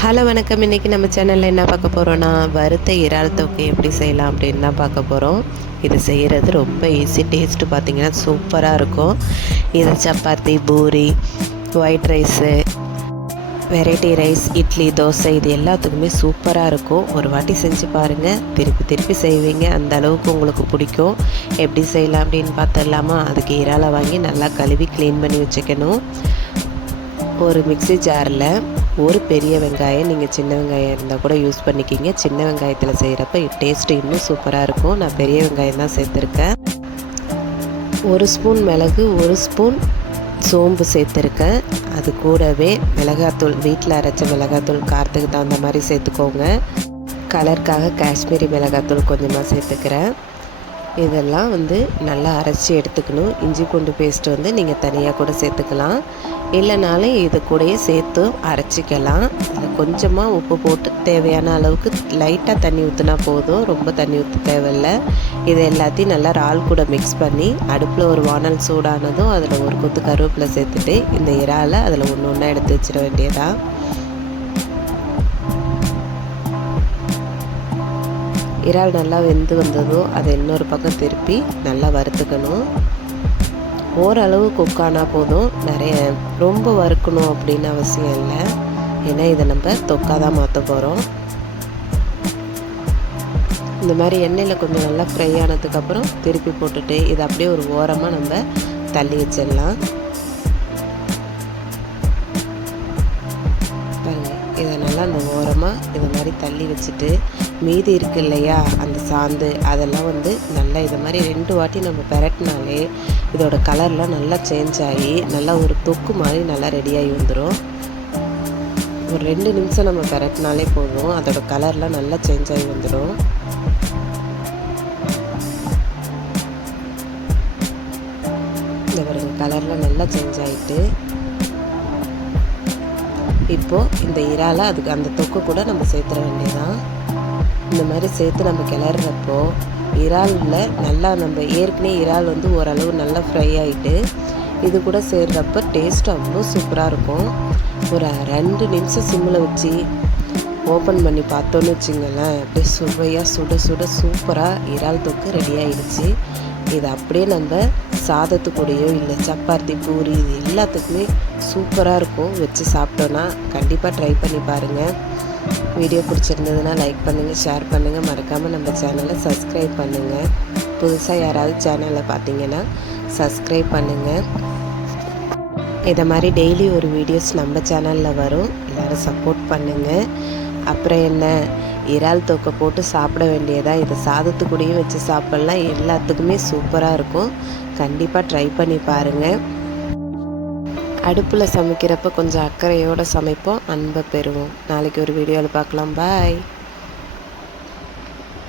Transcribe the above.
Hello வணக்கம். இன்றைக்கி நம்ம சேனலில் என்ன பார்க்க போகிறோன்னா, வறுத்த இறால் தொக்கு எப்படி செய்யலாம் அப்படின்னு தான் பார்க்க போகிறோம். இது செய்கிறது ரொம்ப ஈஸி. டேஸ்ட்டு பார்த்திங்கன்னா சூப்பராக இருக்கும். இது chapati, puri, white rice, variety rice, idli, dosa இது எல்லாத்துக்குமே சூப்பராக இருக்கும். ஒரு வாட்டி செஞ்சு பாருங்கள், திருப்பி திருப்பி செய்வீங்க. அந்த அளவுக்கு உங்களுக்கு பிடிக்கும். எப்படி செய்யலாம் அப்படின்னு பார்த்துடலாமா? அதுக்கு இறாலை வாங்கி நல்லா கழுவி க்ளீன் பண்ணி வச்சுக்கணும். ஒரு மிக்ஸி ஜாரில் ஒரு பெரிய வெங்காயம், நீங்கள் சின்ன வெங்காயம் இருந்தால் கூட யூஸ் பண்ணிக்கிங்க. சின்ன வெங்காயத்தில் செய்கிறப்ப டேஸ்ட்டு இன்னும் சூப்பராக இருக்கும். நான் பெரிய வெங்காயம் தான் சேர்த்துருக்கேன். 1 ஸ்பூன் மிளகு, 1 ஸ்பூன் சோம்பு சேர்த்துருக்கேன். அது கூடவே மிளகாத்தூள், வீட்டில் அரைச்ச மிளகாத்தூள், காரத்துக்கு தகுந்த மாதிரி சேர்த்துக்கோங்க. கலருக்காக காஷ்மீரி மிளகாத்தூள் கொஞ்சமாக சேர்த்துக்கிறேன். இதெல்லாம் நல்லா அரைச்சி எடுத்துக்கணும். இஞ்சி பூண்டு பேஸ்ட்டு நீங்கள் தனியாக கூட சேர்த்துக்கலாம். இல்லைனாலும் இது கூடயே சேர்த்து அரைச்சிக்கலாம். அதில் கொஞ்சமாக உப்பு போட்டு தேவையான அளவுக்கு லைட்டாக தண்ணி ஊற்றினா போதும், ரொம்ப தண்ணி ஊற்ற தேவையில்லை. இது எல்லாத்தையும் நல்லா இறால் கூட மிக்ஸ் பண்ணி அடுப்பில் ஒரு வானல் சூடானதும் அதில் ஒரு கொத்து கருவேப்பிலை சேர்த்துட்டு இந்த இறாலை அதில் ஒன்று ஒன்றா எடுத்து வச்சிட வேண்டியதான். இறால் நல்லா வெந்து வந்ததும் அதை இன்னொரு பக்கம் திருப்பி நல்லா வறுத்துக்கணும். ஓரளவு குக்கானா போதும், நிறைய ரொம்ப வறுக்கணும் அப்படின்னு அவசியம் இல்லை. ஏன்னா இதை நம்ம தொக்காக தான் மாற்ற போகிறோம். இந்த மாதிரி எண்ணெயில் கொஞ்சம் நல்லா ஃப்ரை ஆனதுக்கப்புறம் திருப்பி போட்டுட்டு இதை அப்படியே ஒரு ஓரமாக நம்ம தள்ளி வச்சிடலாம். இதை நல்லா அந்த ஓரமாக இது மாதிரி தள்ளி வச்சுட்டு மீதி இருக்குது இல்லையா அந்த சாந்து, அதெல்லாம் நல்லா இதை மாதிரி 2 வாட்டி நம்ம பெரட்டினாலே இதோட கலர்லாம் நல்லா சேஞ்ச் ஆகி நல்லா ஒரு தொக்கு மாதிரி நல்லா ரெடியாகி வந்துடும். ஒரு 2 நிமிஷம் நம்ம பெரட்டினாலே போதும், அதோட கலர்லாம் நல்லா சேஞ்ச் ஆகி வந்துடும். இந்த பாருங்க, கலர்லாம் நல்லா சேஞ்ச் ஆகிட்டு இப்போது இந்த இறாலை அதுக்கு அந்த தொக்கு கூட நம்ம சேர்த்துட வேண்டியதான். இந்த மாதிரி சேர்த்து நம்ம கிளறப்போ இறாலில் நல்லா நம்ம ஏற்கனவே இறால் ஓரளவு நல்லா ஃப்ரை ஆகிட்டு இது கூட சேர்றப்ப டேஸ்ட்டு அவ்வளோ சூப்பராக இருக்கும். ஒரு 2 நிமிஷம் சிம்மில் வச்சு ஓப்பன் பண்ணி பார்த்தோன்னு வச்சுங்களேன், அப்படியே சுவையாக சுட சுட சூப்பராக இறால் தொக்கு ரெடி ஆகிடுச்சு. இது அப்படியே நம்ம சாதத்துக்கூடையோ இல்லை சப்பாத்தி, பூரி இது எல்லாத்துக்குமே சூப்பராக இருக்கும். வச்சு சாப்பிட்டோன்னா கண்டிப்பாக ட்ரை பண்ணி பாருங்கள். வீடியோ பிடிச்சிருந்ததுன்னா லைக் பண்ணுங்கள், ஷேர் பண்ணுங்கள், மறக்காமல் நம்ம சேனலை சப்ஸ்கிரைப் பண்ணுங்கள். புதுசாக யாராவது சேனலில் பார்த்தீங்கன்னா சப்ஸ்கிரைப் பண்ணுங்கள். இதை மாதிரி டெய்லி ஒரு வீடியோஸ் நம்ம சேனலில் வரும், எல்லோரும் சப்போர்ட் பண்ணுங்கள். அப்புறம் என்ன, இறால் தொக்கை போட்டு சாப்பிட வேண்டியதாக. இதை சாதத்துக்கூடையும் வச்சு சாப்பிட்லாம், எல்லாத்துக்குமே சூப்பராக இருக்கும். கண்டிப்பாக ட்ரை பண்ணி பாருங்கள். அடுப்பில் சமைக்கிறப்ப கொஞ்சம் அக்கறையோடு சமைப்போம், அன்பை பெறுவோம். நாளைக்கு ஒரு வீடியோவில் பார்க்கலாம். பாய்.